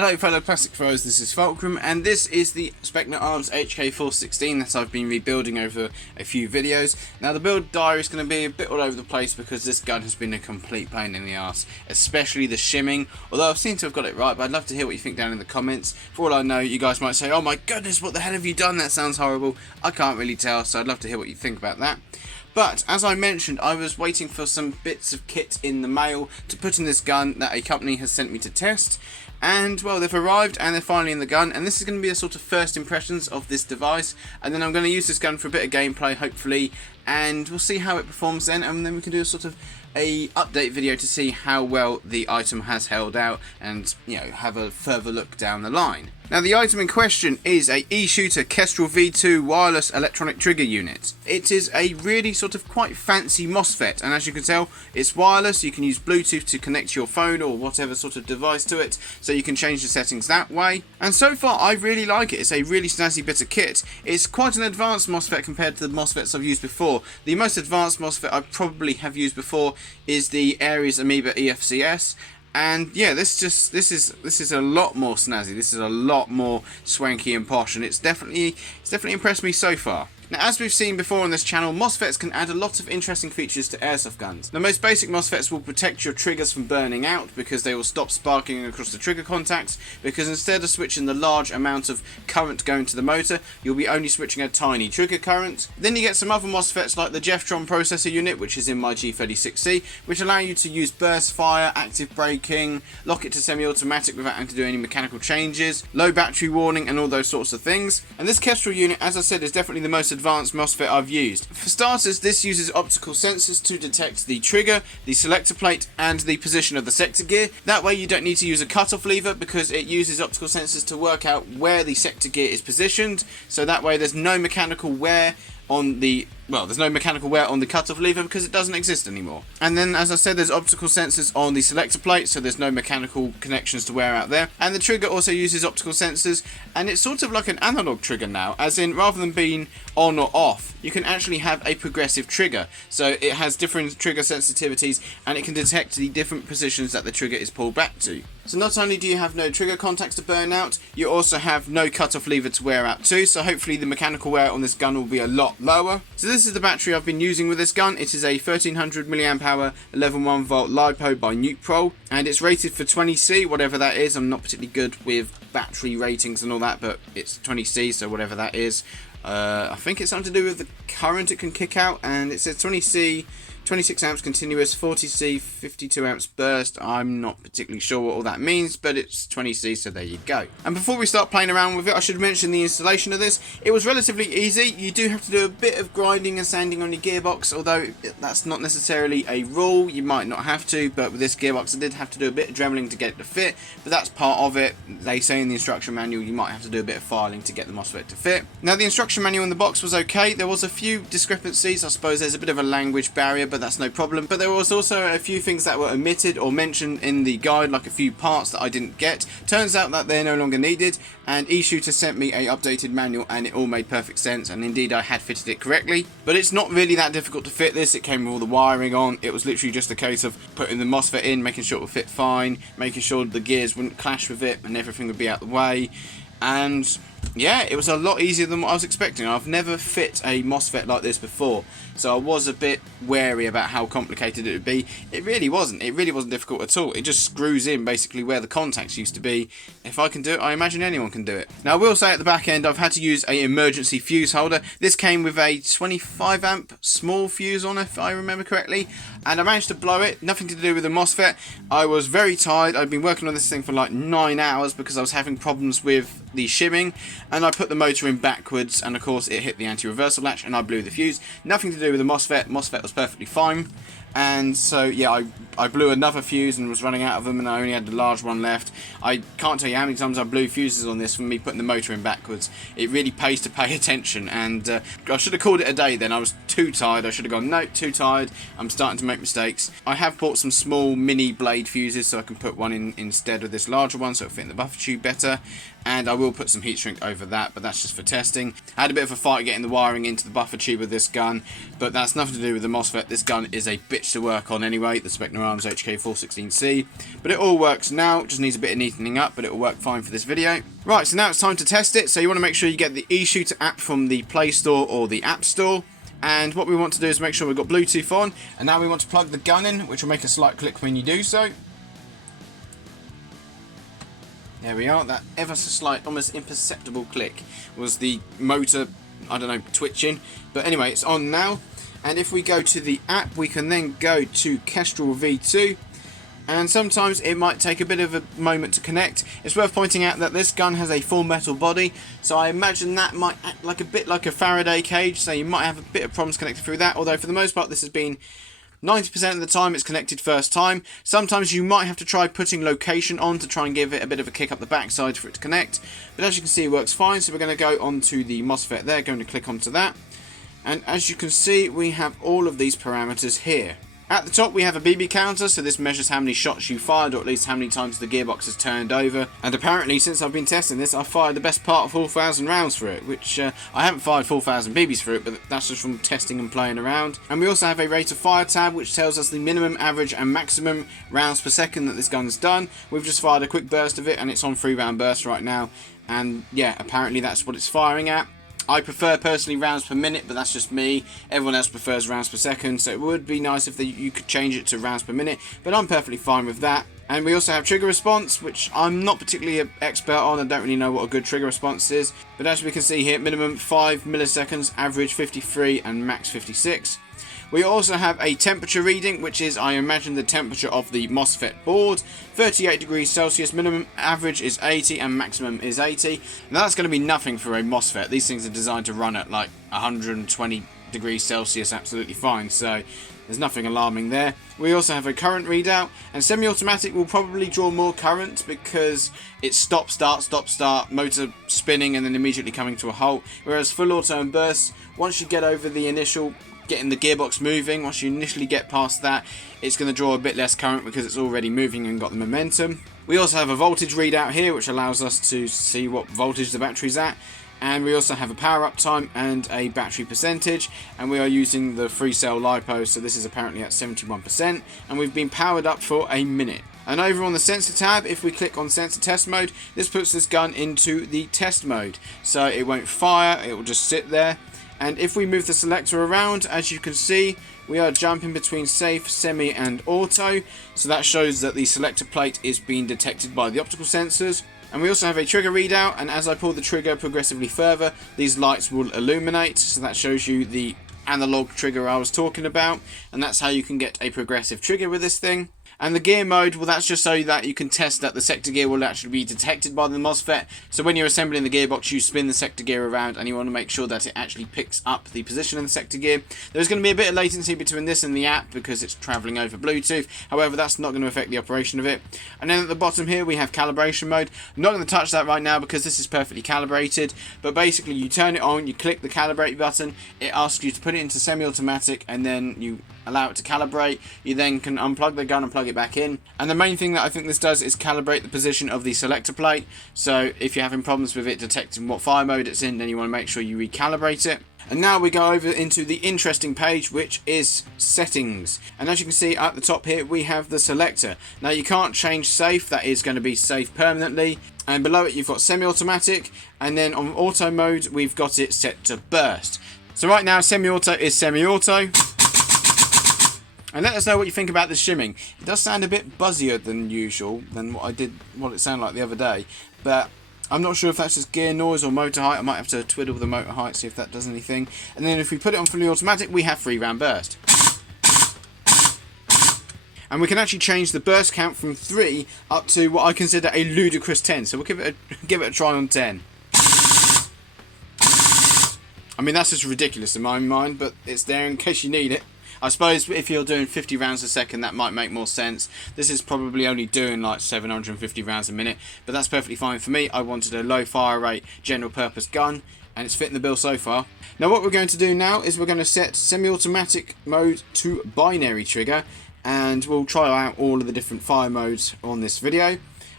Hello fellow plastic throwers, this is Fulcrum and this is the Specna Arms HK416 that I've been rebuilding over a few videos. Now the build diary is going to be a bit all over the place because this gun has been a complete pain in the arse, especially the shimming, although I've seemed to have got it right, but I'd love to hear what you think down in the comments. For all I know, you guys might say, oh my goodness, what the hell have you done, that sounds horrible. I can't really tell, so I'd love to hear what you think about that. But, as I mentioned, I was waiting for some bits of kit in the mail to put in this gun that a company has sent me to test. And, well, they've arrived and they're finally in the gun. And this is going to be a sort of first impressions of this device. And then I'm going to use this gun for a bit of gameplay, hopefully. And we'll see how it performs then. And then we can do a sort of a update video to see how well the item has held out. And, you know, have a further look down the line. Now the item in question is a Eshooter Kestrel V2 wireless electronic trigger unit. It is a really sort of quite fancy MOSFET, and as you can tell it's wireless. You can use Bluetooth to connect your phone or whatever sort of device to it, so you can change the settings that way. And so far I really like it. It's a really snazzy bit of kit. It's quite an advanced MOSFET compared to the MOSFETs I've used before. The most advanced MOSFET I probably have used before is the Aries Amoeba EFCS. And yeah, this is a lot more snazzy. This is a lot more swanky and posh, and it's definitely impressed me so far. Now, as we've seen before on this channel, MOSFETs can add a lot of interesting features to airsoft guns. The most basic MOSFETs will protect your triggers from burning out because they will stop sparking across the trigger contacts, because instead of switching the large amount of current going to the motor, you'll be only switching a tiny trigger current. Then you get some other MOSFETs like the Jeftron processor unit, which is in my G36C, which allow you to use burst fire, active braking, lock it to semi-automatic without having to do any mechanical changes, low battery warning and all those sorts of things. And this Kestrel unit, as I said, is definitely the most advanced MOSFET I've used. For starters, this uses optical sensors to detect the trigger, the selector plate and the position of the sector gear. That way you don't need to use a cutoff lever because it uses optical sensors to work out where the sector gear is positioned, so that way there's no mechanical wear on the cutoff lever because it doesn't exist anymore. And then, as I said, there's optical sensors on the selector plate, so there's no mechanical connections to wear out there. And the trigger also uses optical sensors, and it's sort of like an analog trigger now, as in rather than being on or off, you can actually have a progressive trigger. So it has different trigger sensitivities, and it can detect the different positions that the trigger is pulled back to. So not only do you have no trigger contacts to burn out, you also have no cutoff lever to wear out too, so hopefully the mechanical wear on this gun will be a lot lower. So this is the battery I've been using with this gun. It is a 1300 mAh 11.1 volt LiPo by Nukeprol, and it's rated for 20C, whatever that is. I'm not particularly good with battery ratings and all that, but it's 20C, so whatever that is. I think it's something to do with the current it can kick out, and it says 20C, 26 amps continuous, 40C, 52 amps burst. I'm not particularly sure what all that means, but it's 20C, so there you go. And before we start playing around with it, I should mention the installation of this. It was relatively easy. You do have to do a bit of grinding and sanding on your gearbox, although that's not necessarily a rule. You might not have to, but with this gearbox I did have to do a bit of dremeling to get it to fit, but that's part of it. They say in the instruction manual you might have to do a bit of filing to get the MOSFET to fit. Now the instruction manual in the box was okay. There was a few discrepancies. I suppose there's a bit of a language barrier, but that's no problem. But there was also a few things that were omitted or mentioned in the guide, like a few parts that I didn't get. Turns out that they're no longer needed, and Eshooter sent me a updated manual and it all made perfect sense, and indeed I had fitted it correctly. But it's not really that difficult to fit this. It came with all the wiring on. It was literally just a case of putting the MOSFET in, making sure it would fit fine, making sure the gears wouldn't clash with it and everything would be out the way. And yeah, it was a lot easier than what I was expecting. I've never fit a MOSFET like this before, so I was a bit wary about how complicated it would be. It really wasn't. It really wasn't difficult at all. It just screws in basically where the contacts used to be. If I can do it, I imagine anyone can do it. Now I will say at the back end I've had to use an emergency fuse holder. This came with a 25 amp small fuse on, if I remember correctly, and I managed to blow it. Nothing to do with the MOSFET. I was very tired. I'd been working on this thing for like 9 hours because I was having problems with the shimming, and I put the motor in backwards, and of course it hit the anti-reversal latch and I blew the fuse. Nothing to do with the MOSFET. MOSFET was perfectly fine. And so yeah, I blew another fuse and was running out of them, and I only had the large one left. I can't tell you how many times I blew fuses on this from me putting the motor in backwards. It really pays to pay attention, and I should have called it a day then. I was too tired. I should have gone, no, too tired, I'm starting to make mistakes. I have bought some small mini blade fuses so I can put one in instead of this larger one, so it'll fit in the buffer tube better. And I will put some heat shrink over that, but that's just for testing. I had a bit of a fight getting the wiring into the buffer tube of this gun, but that's nothing to do with the MOSFET. This gun is a bit bitch to work on anyway, the Specna Arms HK416C. But it all works now, just needs a bit of neatening up, but it will work fine for this video. Right, so now it's time to test it. So you want to make sure you get the Eshooter app from the Play Store or the App Store. And what we want to do is make sure we've got Bluetooth on. And now we want to plug the gun in, which will make a slight click when you do so. There we are, that ever so slight, almost imperceptible click was the motor, I don't know, twitching. But anyway, it's on now. And if we go to the app, we can then go to Kestrel V2. And sometimes it might take a bit of a moment to connect. It's worth pointing out that this gun has a full metal body, so I imagine that might act like a bit like a Faraday cage, so you might have a bit of problems connecting through that, although for the most part this has been 90% of the time it's connected first time. Sometimes you might have to try putting location on to try and give it a bit of a kick up the backside for it to connect, but as you can see it works fine. So we're going to go onto the MOSFET there, going to click onto that, and as you can see we have all of these parameters here. At the top we have a BB counter, so this measures how many shots you fired, or at least how many times the gearbox is turned over. And apparently since I've been testing this, I've fired the best part of 4,000 rounds for it, which I haven't fired 4,000 BBs for it, but that's just from testing and playing around. And we also have a rate of fire tab, which tells us the minimum, average and maximum rounds per second that this gun's done. We've just fired a quick burst of it, and it's on 3-round burst right now. And yeah, apparently that's what it's firing at. I prefer personally rounds per minute, but that's just me. Everyone else prefers rounds per second, so it would be nice if you could change it to rounds per minute, but I'm perfectly fine with that. And we also have trigger response, which I'm not particularly an expert on. I don't really know what a good trigger response is, but as we can see here, minimum 5 milliseconds, average 53 and max 56. We also have a temperature reading, which is, I imagine, the temperature of the MOSFET board. 38 degrees Celsius, minimum, average is 80 and maximum is 80. Now that's going to be nothing for a MOSFET. These things are designed to run at like 120 degrees Celsius absolutely fine, so there's nothing alarming there. We also have a current readout, and semi-automatic will probably draw more current because it's stop, start, motor spinning and then immediately coming to a halt. Whereas full auto and burst, once you get over the initial getting the gearbox moving, once you initially get past that, it's going to draw a bit less current because it's already moving and got the momentum. We also have a voltage readout here, which allows us to see what voltage the battery's at, and we also have a power up time and a battery percentage, and we are using the 3-cell LiPo, so this is apparently at 71%, and we've been powered up for a minute. And over on the sensor tab, if we click on sensor test mode, this puts this gun into the test mode, so it won't fire, it will just sit there. And if we move the selector around, as you can see, we are jumping between safe, semi and auto. So that shows that the selector plate is being detected by the optical sensors. And we also have a trigger readout, and as I pull the trigger progressively further, these lights will illuminate. So that shows you the analog trigger I was talking about. And that's how you can get a progressive trigger with this thing. And the gear mode, well, that's just so that you can test that the sector gear will actually be detected by the MOSFET. So when you're assembling the gearbox, you spin the sector gear around and you want to make sure that it actually picks up the position of the sector gear. There's going to be a bit of latency between this and the app because it's traveling over Bluetooth. However, that's not going to affect the operation of it. And then at the bottom here, we have calibration mode. I'm not going to touch that right now because this is perfectly calibrated. But basically, you turn it on, you click the calibrate button, it asks you to put it into semi-automatic, and then you allow it to calibrate. You then can unplug the gun and plug it back in. And the main thing that I think this does is calibrate the position of the selector plate. So if you're having problems with it detecting what fire mode it's in, then you want to make sure you recalibrate it. And now we go over into the interesting page, which is settings. And as you can see at the top here, we have the selector. Now you can't change safe, that is going to be safe permanently. And below it you've got semi-automatic, and then on auto mode we've got it set to burst. So right now semi-auto is semi-auto. And let us know what you think about the shimming. It does sound a bit buzzier than usual, than what it sounded like the other day. But I'm not sure if that's just gear noise or motor height. I might have to twiddle the motor height, see if that does anything. And then if we put it on fully automatic, we have 3-round burst. And we can actually change the burst count from 3 up to what I consider a ludicrous 10. So we'll give it a try on 10. I mean, that's just ridiculous in my mind, but it's there in case you need it. I suppose if you're doing 50 rounds a second, that might make more sense. This is probably only doing like 750 rounds a minute, but that's perfectly fine for me. I wanted a low fire rate, general purpose gun, and it's fitting the bill so far. Now what we're going to do now is we're going to set semi-automatic mode to binary trigger, and we'll try out all of the different fire modes on this video.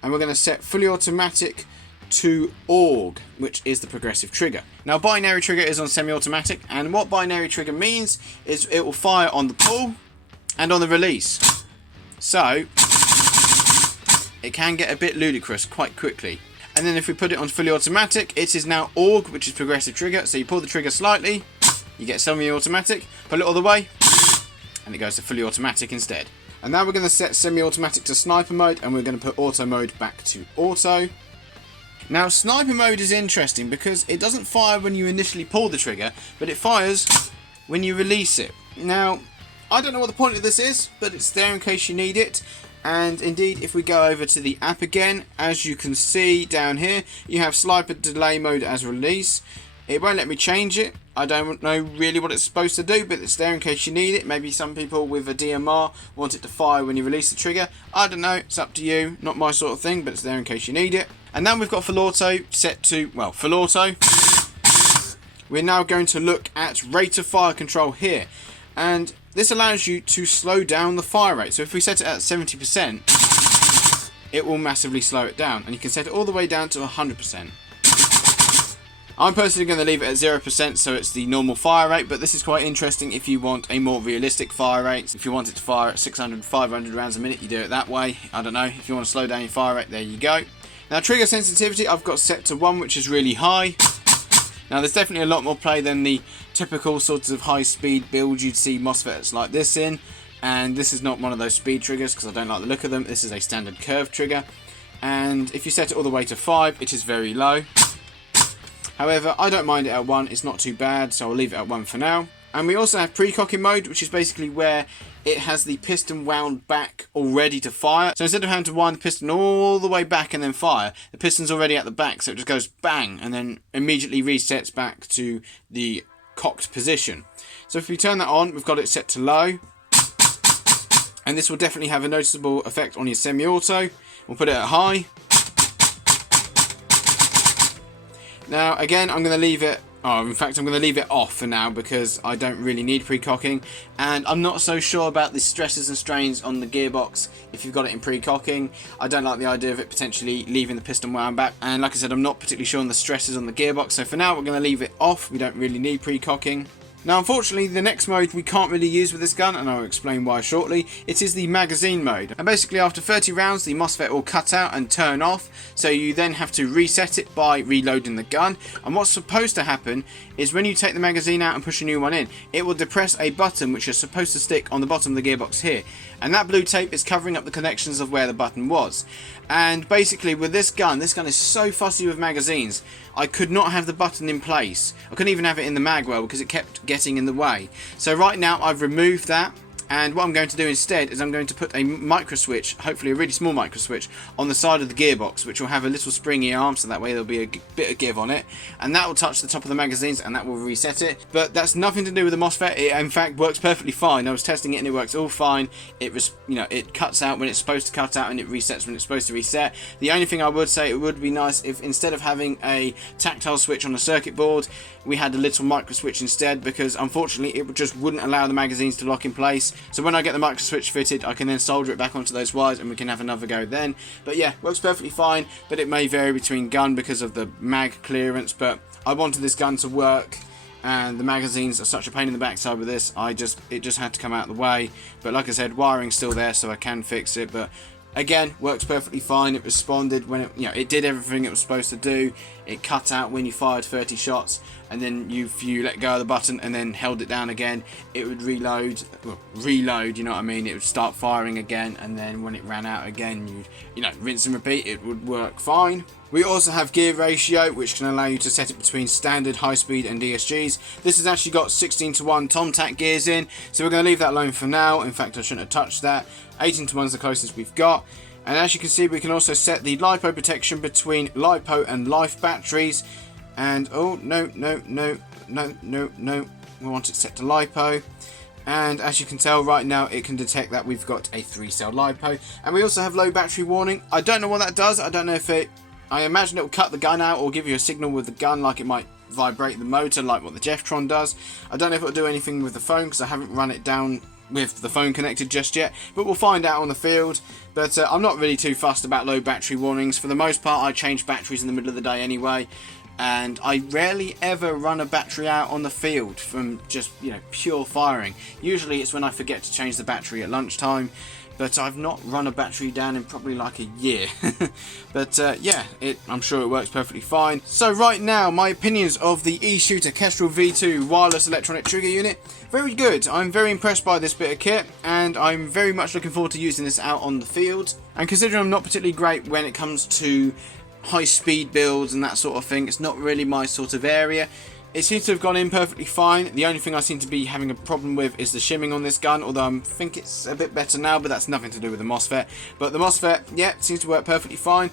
And we're going to set fully automatic to AUG, which is the progressive trigger. Now binary trigger is on semi-automatic, and what binary trigger means is it will fire on the pull and on the release. So it can get a bit ludicrous quite quickly. And then if we put it on fully automatic, it is now AUG, which is progressive trigger. So you pull the trigger slightly, you get semi-automatic, pull it all the way, and it goes to fully automatic instead. And now we're going to set semi-automatic to sniper mode, and we're going to put auto mode back to auto. Now sniper mode is interesting because it doesn't fire when you initially pull the trigger, but it fires when you release it. Now, I don't know what the point of this is, but it's there in case you need it. And indeed, if we go over to the app again, as you can see down here, you have sniper delay mode as release. It won't let me change it. I don't know really what it's supposed to do, but it's there in case you need it. Maybe some people with a DMR want it to fire when you release the trigger. I don't know, it's up to you. Not my sort of thing, but it's there in case you need it. And now we've got full auto set to, well, full auto. We're now going to look at rate of fire control here. And this allows you to slow down the fire rate. So if we set it at 70%, it will massively slow it down. And you can set it all the way down to 100%. I'm personally going to leave it at 0%, so it's the normal fire rate, but this is quite interesting if you want a more realistic fire rate. If you want it to fire at 600, 500 rounds a minute, you do it that way. I don't know. If you want to slow down your fire rate, there you go. Now, trigger sensitivity, I've got set to 1, which is really high. Now, there's definitely a lot more play than the typical sorts of high-speed build you'd see MOSFETs like this in. And this is not one of those speed triggers because I don't like the look of them. This is a standard curve trigger. And if you set it all the way to 5, it is very low. However, I don't mind it at 1, it's not too bad, so I'll leave it at 1 for now. And we also have pre-cocking mode, which is basically where it has the piston wound back already to fire. So instead of having to wind the piston all the way back and then fire, the piston's already at the back, so it just goes bang and then immediately resets back to the cocked position. So if we turn that on, we've got it set to low. And this will definitely have a noticeable effect on your semi-auto. We'll put it at high. Now, again, I'm going to leave it, I'm going to leave it off for now because I don't really need pre-cocking. And I'm not so sure about the stresses and strains on the gearbox if you've got it in pre-cocking. I don't like the idea of it potentially leaving the piston wound back. And like I said, I'm not particularly sure on the stresses on the gearbox. So for now, we're going to leave it off. We don't really need pre-cocking. Now, unfortunately, the next mode we can't really use with this gun, and I'll explain why shortly. It is the magazine mode. And basically, after 30 rounds, the MOSFET will cut out and turn off, so you then have to reset it by reloading the gun. And what's supposed to happen is when you take the magazine out and push a new one in, it will depress a button which is supposed to stick on the bottom of the gearbox here. And that blue tape is covering up the connections of where the button was. And basically, with this gun is so fussy with magazines, I could not have the button in place. I couldn't even have it in the mag well because it kept getting in the way. So right now I've removed that, and what I'm going to do instead is I'm going to put a micro switch, hopefully a really small micro switch, on the side of the gearbox, which will have a little springy arm, so that way there'll be a bit of give on it, and that will touch the top of the magazines and that will reset it. But that's nothing to do with the MOSFET. It in fact works perfectly fine. I was testing it and it works all fine. It was, it cuts out when it's supposed to cut out and it resets when it's supposed to reset. The only thing I would say, it would be nice if instead of having a tactile switch on the circuit board, we had a little micro switch instead, because unfortunately it just wouldn't allow the magazines to lock in place. So when I get the micro switch fitted, I can then solder it back onto those wires and we can have another go then. But yeah, works perfectly fine, but it may vary between gun because of the mag clearance. But I wanted this gun to work, and the magazines are such a pain in the backside with this. It just had to come out of the way. But like I said, wiring's still there, so I can fix it. But again, works perfectly fine. It responded when it did everything it was supposed to do. It cut out when you fired 30 shots, and then if you let go of the button and then held it down again, it would reload, you know what I mean? It would start firing again, and then when it ran out again, you'd rinse and repeat. It would work fine. We also have gear ratio, which can allow you to set it between standard, high speed and DSGs. This has actually got 16:1 Tomtac gears in, so we're going to leave that alone for now. In fact, I shouldn't have touched that. 18:1 is the closest we've got. And as you can see, we can also set the LiPo protection between LiPo and life batteries. And oh, no, we want it set to LiPo. And as you can tell right now, it can detect that we've got a 3-cell LiPo. And we also have low battery warning. I don't know what that does. I don't know if I imagine it will cut the gun out or give you a signal with the gun, like it might vibrate the motor like what the Jeftron does. I don't know if it will do anything with the phone because I haven't run it down with the phone connected just yet, but we'll find out on the field. But I'm not really too fussed about low battery warnings. For the most part, I change batteries in the middle of the day anyway, and I rarely ever run a battery out on the field from just, you know, pure firing. Usually it's when I forget to change the battery at lunchtime, but I've not run a battery down in probably like a year. But yeah, I'm sure it works perfectly fine. So right now, my opinions of the Eshooter Kestrel V2 wireless electronic trigger unit. Very good. I'm very impressed by this bit of kit, and I'm very much looking forward to using this out on the field. And considering I'm not particularly great when it comes to high speed builds and that sort of thing, it's not really my sort of area. It seems to have gone in perfectly fine. The only thing I seem to be having a problem with is the shimming on this gun, although I think it's a bit better now, but that's nothing to do with the MOSFET. But the MOSFET, yeah, seems to work perfectly fine.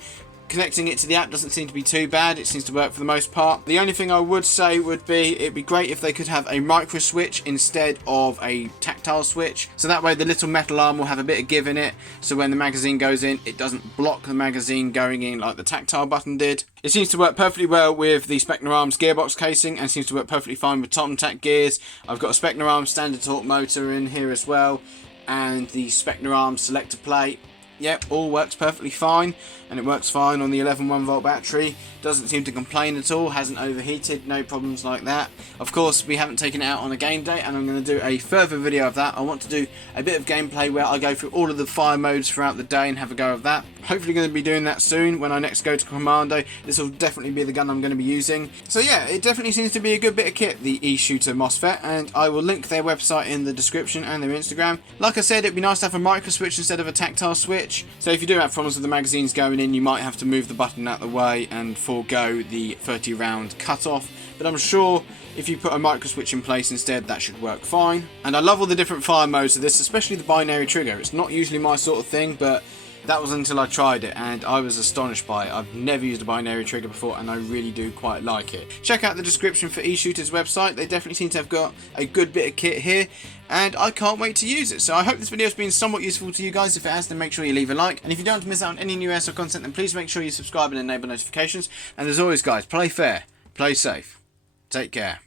Connecting it to the app doesn't seem to be too bad. It seems to work for the most part. The only thing I would say would be, it'd be great if they could have a micro switch instead of a tactile switch. So that way the little metal arm will have a bit of give in it. So when the magazine goes in, it doesn't block the magazine going in like the tactile button did. It seems to work perfectly well with the Specna Arms gearbox casing, and seems to work perfectly fine with Tech gears. I've got a Specna Arms standard torque motor in here as well, and the Specna Arms selector plate. Yep, all works perfectly fine, and it works fine on the 11 1-volt battery. Doesn't seem to complain at all, hasn't overheated, no problems like that. Of course, we haven't taken it out on a game day, and I'm going to do a further video of that. I want to do a bit of gameplay where I go through all of the fire modes throughout the day and have a go of that. Hopefully going to be doing that soon when I next go to Commando. This will definitely be the gun I'm going to be using. So yeah, it definitely seems to be a good bit of kit, the Eshooter MOSFET, and I will link their website in the description and their Instagram. Like I said, it'd be nice to have a micro switch instead of a tactile switch. So if you do have problems with the magazines going in, you might have to move the button out of the way and forego the 30 round cutoff, but I'm sure if you put a micro switch in place instead, that should work fine. And I love all the different fire modes of this, especially the binary trigger. It's not usually my sort of thing, but that was until I tried it, and I was astonished by it. I've never used a binary trigger before, and I really do quite like it. Check out the description for Eshooter's website. They definitely seem to have got a good bit of kit here, and I can't wait to use it. So I hope this video has been somewhat useful to you guys. If it has, then make sure you leave a like. And if you don't want to miss out on any new Airsoft content, then please make sure you subscribe and enable notifications. And as always, guys, play fair, play safe. Take care.